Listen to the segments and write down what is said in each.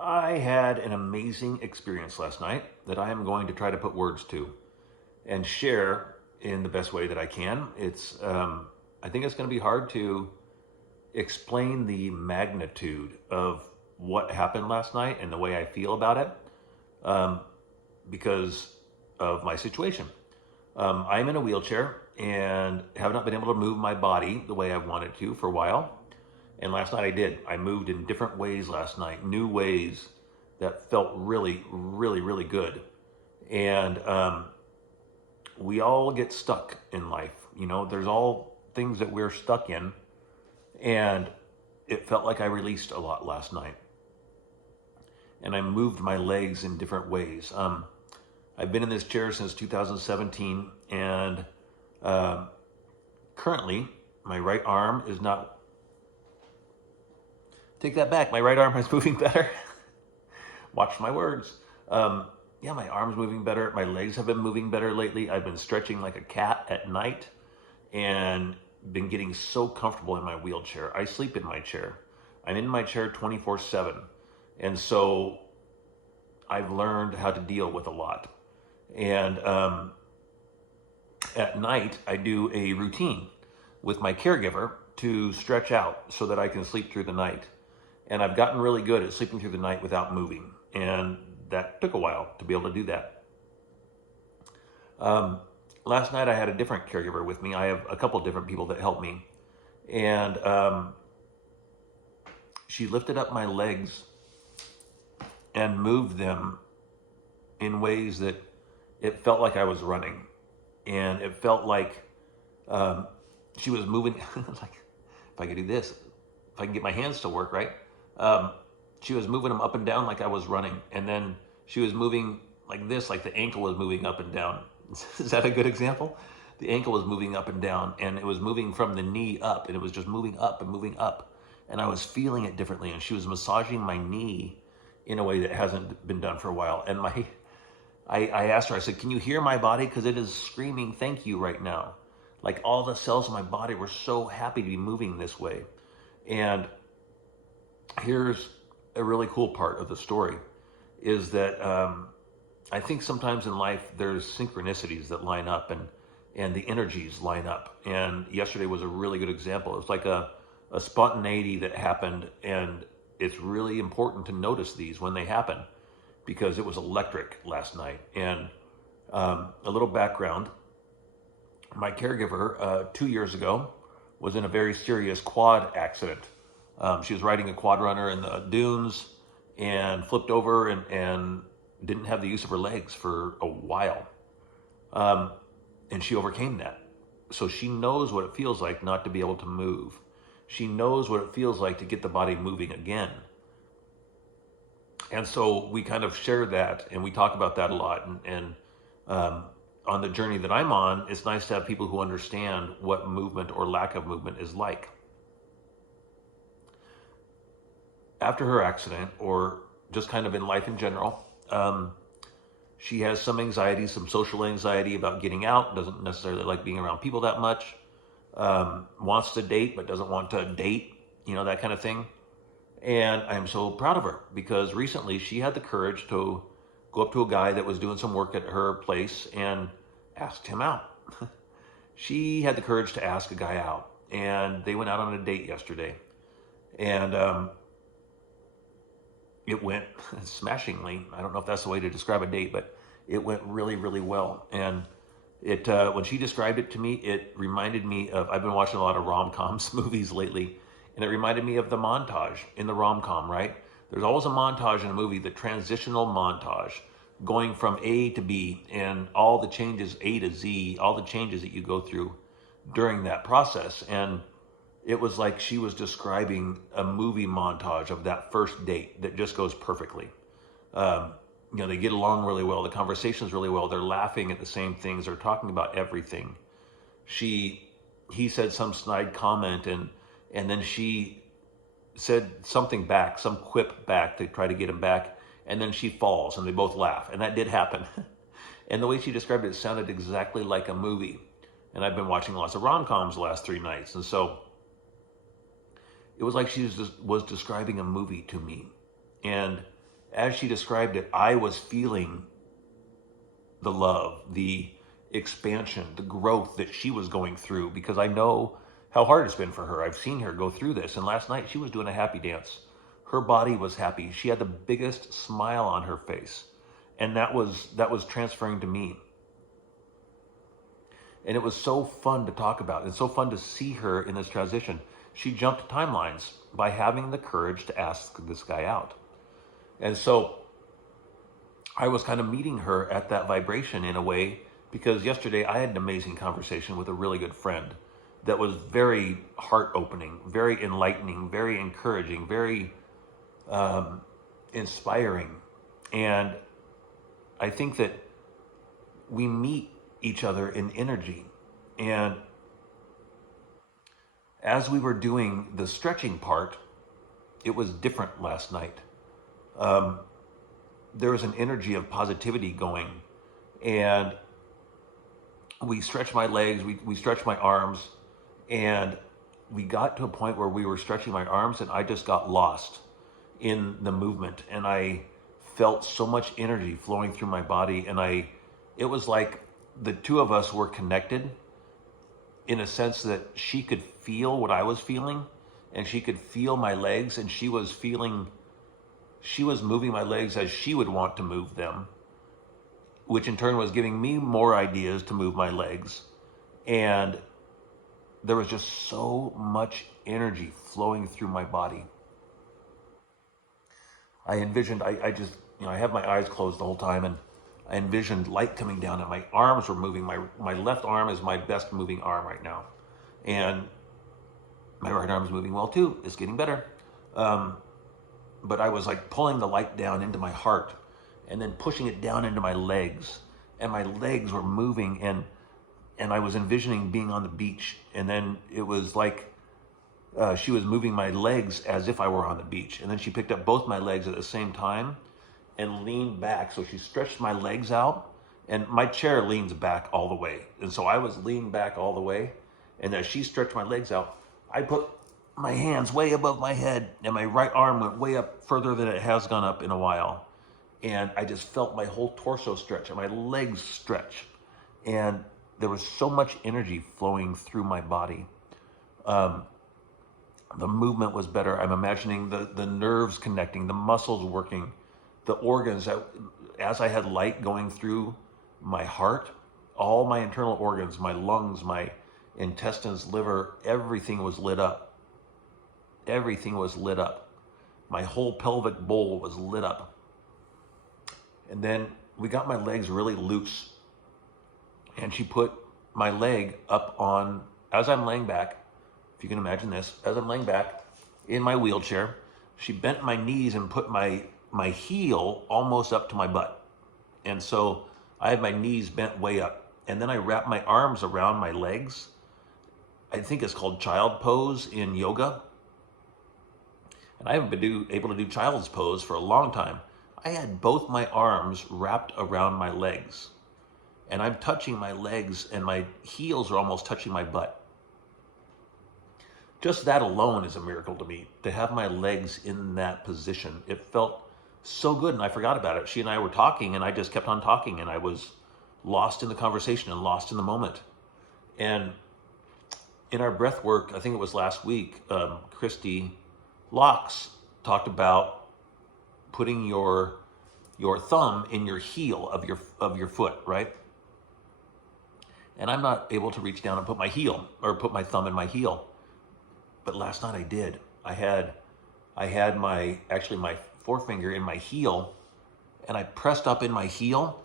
I had an amazing experience last night that I am going to try to put words to and share in the best way that I can. I think it's going to be hard to explain the magnitude of what happened last night and the way I feel about it um, because of my situation. I'm in a wheelchair and have not been able to move my body the way I wanted to for a while. And last night I did. I moved in different ways last night, new ways that felt really, really, really good. And we all get stuck in life. You know, there's all things that we're stuck in. And it felt like I released a lot last night. And I moved my legs in different ways. I've been in this chair since 2017. And currently, my right arm is not. Take that back. My right arm is moving better. Watch my words. Yeah, my arm's moving better. My legs have been moving better lately. I've been stretching like a cat at night and been getting so comfortable in my wheelchair. I sleep in my chair. I'm in my chair 24/7. And so I've learned how to deal with a lot. And at night, I do a routine with my caregiver to stretch out so that I can sleep through the night. And I've gotten really good at sleeping through the night without moving. And that took a while to be able to do that. Last night I had a different caregiver with me. I have a couple different people that help me. And she lifted up my legs and moved them in ways that it felt like I was running. And it felt like she was moving, like, if I could do this, if I can get my hands to work, right? She was moving them up and down like I was running. And then she was moving like this, like the ankle was moving up and down. Is that a good example? The ankle was moving up and down, and it was moving from the knee up, and it was just moving up and moving up. And I was feeling it differently, and she was massaging my knee in a way that hasn't been done for a while. And I asked her, I said, can you hear my body? Because it is screaming thank you right now. Like all the cells in my body were so happy to be moving this way. And here's a really cool part of the story is that I think sometimes in life there's synchronicities that line up and the energies line up. And yesterday was a really good example. It was like a spontaneity that happened, and it's really important to notice these when they happen because it was electric last night. And a little background, my caregiver 2 years ago was in a very serious quad accident. She was riding a quad runner in the dunes and flipped over and didn't have the use of her legs for a while. And she overcame that. So she knows what it feels like not to be able to move. She knows what it feels like to get the body moving again. And so we kind of share that and we talk about that a lot. And on the journey that I'm on, it's nice to have people who understand what movement or lack of movement is like. After her accident, or just kind of in life in general, she has some anxiety, some social anxiety about getting out, doesn't necessarily like being around people that much, wants to date but doesn't want to date, you know, that kind of thing. And I'm so proud of her because recently she had the courage to go up to a guy that was doing some work at her place and asked him out. She had the courage to ask a guy out, and they went out on a date yesterday. And it went smashingly. I don't know if that's the way to describe a date, but it went really, really well. And it when she described it to me, it reminded me of, I've been watching a lot of rom-coms movies lately, and it reminded me of the montage in the rom-com, right? There's always a montage in a movie, the transitional montage, going from A to B, and all the changes, A to Z, all the changes that you go through during that process. And it was like she was describing a movie montage of that first date that just goes perfectly. You know, they get along really well. The conversation's really well. They're laughing at the same things. They're talking about everything. He said some snide comment, and then she said something back, some quip back to try to get him back, and then she falls, and they both laugh, and that did happen. And the way she described it sounded exactly like a movie. And I've been watching lots of rom-coms the last 3 nights, and so it was like she was describing a movie to me. And as she described it, I was feeling the love, the expansion, the growth that she was going through, because I know how hard it's been for her. I've seen her go through this. And last night she was doing a happy dance. Her body was happy. She had the biggest smile on her face. And that was transferring to me. And it was so fun to talk about. It's so fun to see her in this transition. She jumped timelines by having the courage to ask this guy out. And so I was kind of meeting her at that vibration in a way, because yesterday I had an amazing conversation with a really good friend that was very heart-opening, very enlightening, very encouraging, very inspiring. And I think that we meet each other in energy. And as we were doing the stretching part, it was different last night. There was an energy of positivity going, and we stretched my legs, we stretched my arms, and we got to a point where we were stretching my arms and I just got lost in the movement, and I felt so much energy flowing through my body, and it was like the two of us were connected in a sense that she could feel what I was feeling, and she could feel my legs, and she was moving my legs as she would want to move them, which in turn was giving me more ideas to move my legs. And there was just so much energy flowing through my body. I envisioned, I just, I have my eyes closed the whole time, and I envisioned light coming down, and my arms were moving. My left arm is my best moving arm right now. And my right arm's moving well too. It's getting better. But I was like pulling the light down into my heart and then pushing it down into my legs. And my legs were moving, and I was envisioning being on the beach. And then it was like she was moving my legs as if I were on the beach. And then she picked up both my legs at the same time and leaned back. So she stretched my legs out, and my chair leans back all the way. And so I was leaned back all the way. And as she stretched my legs out, I put my hands way above my head, and my right arm went way up further than it has gone up in a while. And I just felt my whole torso stretch and my legs stretch. And there was so much energy flowing through my body. The movement was better. I'm imagining the nerves connecting, the muscles working, the organs. As I had light going through my heart, all my internal organs, my lungs, my intestines, liver, everything was lit up. Everything was lit up. My whole pelvic bowl was lit up. And then we got my legs really loose. And she put my leg up on, as I'm laying back, if you can imagine this, as I'm laying back in my wheelchair, she bent my knees and put my heel almost up to my butt. And so I had my knees bent way up. And then I wrapped my arms around my legs. I think it's called child pose in yoga. And I haven't been able to do child's pose for a long time. I had both my arms wrapped around my legs. And I'm touching my legs, and my heels are almost touching my butt. Just that alone is a miracle to me, to have my legs in that position. It felt so good, and I forgot about it. She and I were talking, and I just kept on talking, and I was lost in the conversation and lost in the moment. And in our breath work, I think it was last week, Christy Locks talked about putting your thumb in your heel of your foot, right? And I'm not able to reach down and put my heel or put my thumb in my heel. But last night I did. I had my forefinger in my heel, and I pressed up in my heel.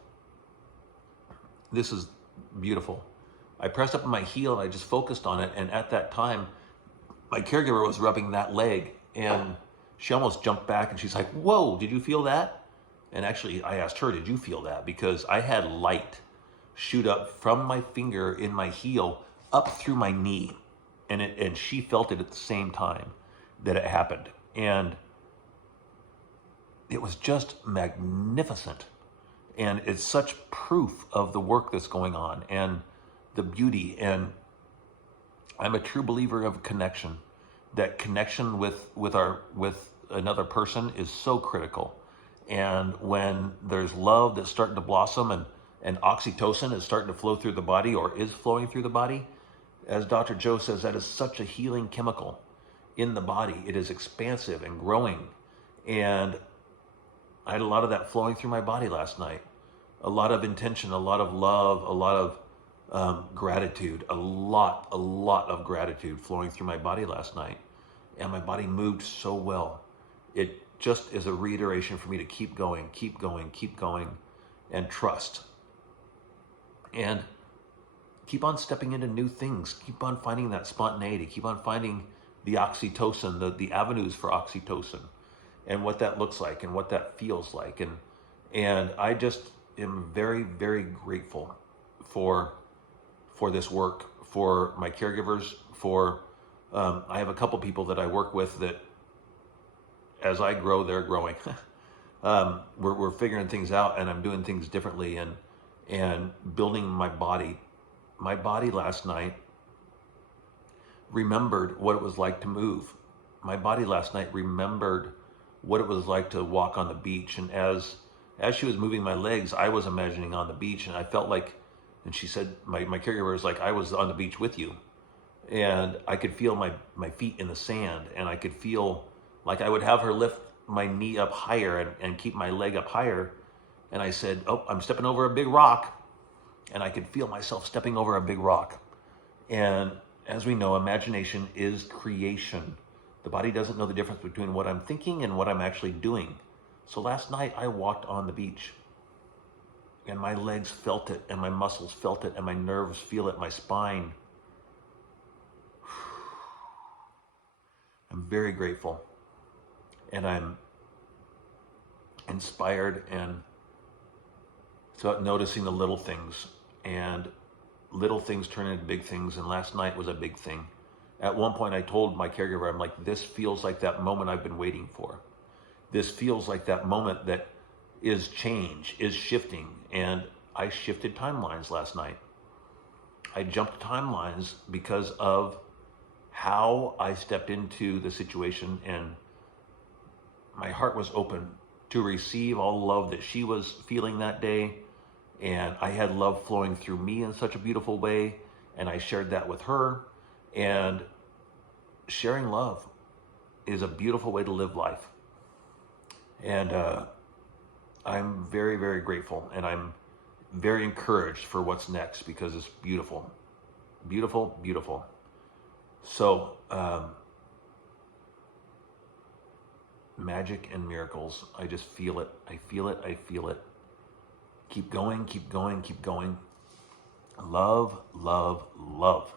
This is beautiful. I pressed up in my heel and I just focused on it. And at that time, my caregiver was rubbing that leg, and she almost jumped back, and she's like, "Whoa, did you feel that?" And actually I asked her, "Did you feel that?" Because I had light shoot up from my finger in my heel up through my knee. And she felt it at the same time that it happened. And it was just magnificent. And it's such proof of the work that's going on and the beauty. And I'm a true believer of connection. That connection with another person is so critical. And when there's love that's starting to blossom and oxytocin is starting to flow through the body or is flowing through the body, as Dr. Joe says, that is such a healing chemical in the body. It is expansive and growing. And I had a lot of that flowing through my body last night. A lot of intention, a lot of love, a lot of gratitude, a lot of gratitude flowing through my body last night. And my body moved so well. It just is a reiteration for me to keep going, keep going, keep going, and trust. And keep on stepping into new things. Keep on finding that spontaneity. Keep on finding the oxytocin, the avenues for oxytocin, and what that looks like and what that feels like. And I just am very, very grateful for this work, for my caregivers, for I have a couple people that I work with that as I grow, they're growing. We're figuring things out, and I'm doing things differently and building my body. My body last night remembered what it was like to move. My body last night remembered what it was like to walk on the beach. And as she was moving my legs, I was imagining on the beach, and I felt like, and she said, my caregiver was like, I was on the beach with you. And I could feel my feet in the sand, and I could feel like I would have her lift my knee up higher and keep my leg up higher. And I said, oh, I'm stepping over a big rock. And I could feel myself stepping over a big rock. And as we know, imagination is creation. The body doesn't know the difference between what I'm thinking and what I'm actually doing. So last night I walked on the beach, and my legs felt it, and my muscles felt it, and my nerves feel it, my spine. I'm very grateful, and I'm inspired and start noticing the little things, and little things turn into big things. And last night was a big thing. At one point I told my caregiver, I'm like, this feels like that moment I've been waiting for. This feels like that moment that is change, is shifting. And I shifted timelines last night. I jumped timelines because of how I stepped into the situation, and my heart was open to receive all the love that she was feeling that day. And I had love flowing through me in such a beautiful way, and I shared that with her. And sharing love is a beautiful way to live life. And I'm very, very grateful, and I'm very encouraged for what's next, because it's beautiful, beautiful, beautiful. So magic and miracles, I just feel it. I feel it. I feel it. Keep going, keep going, keep going. Love, love, love.